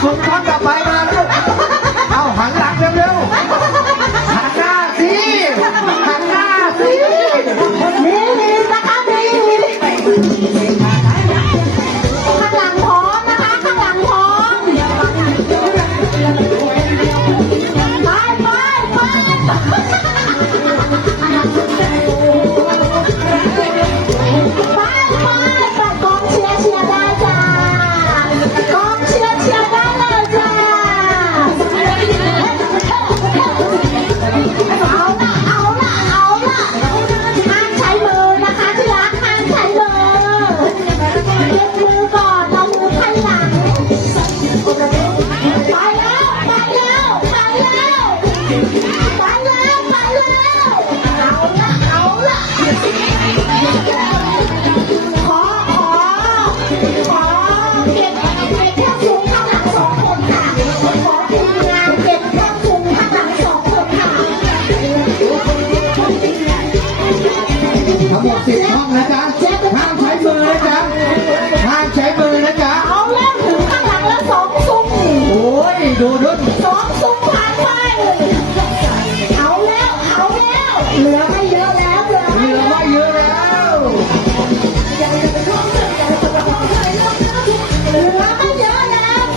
我 เหลือไม่เยอะแล้วเหลือไม่เยอะแล้ว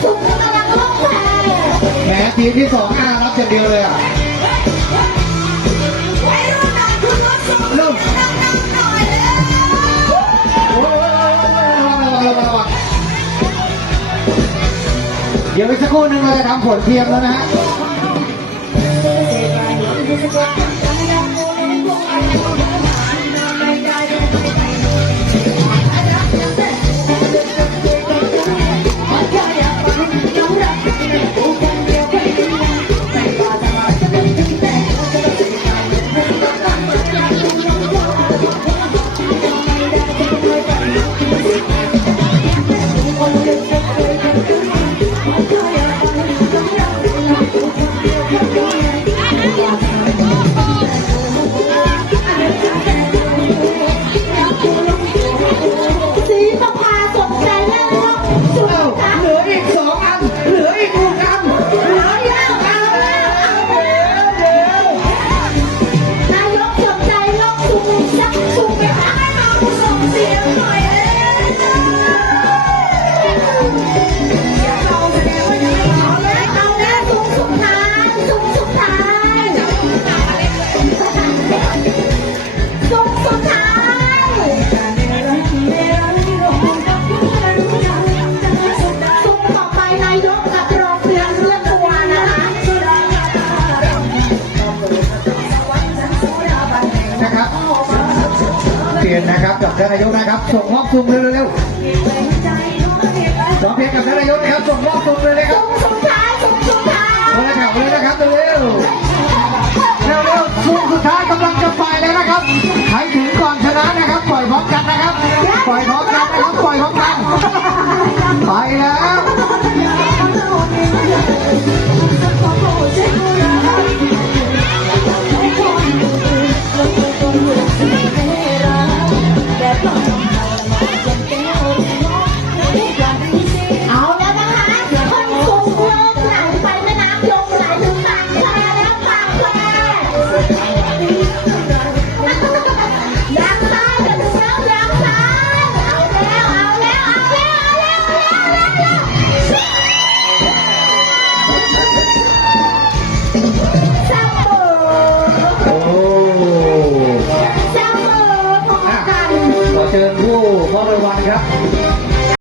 ถุงกำลังร้องแผลแผลทีที่สองอ่ารับเดียวเลยอะเเดี๋ยวไปสักครู่นึงเราจะทำผลเทียมแล้วนะฮะ ครับเปลี่ยนนะครับกับท่านนายกนะครับ ส่งมอบซุ่มเร็วๆน้องเพชรกับท่านนายกนะครับ ส่งมอบซุ่ม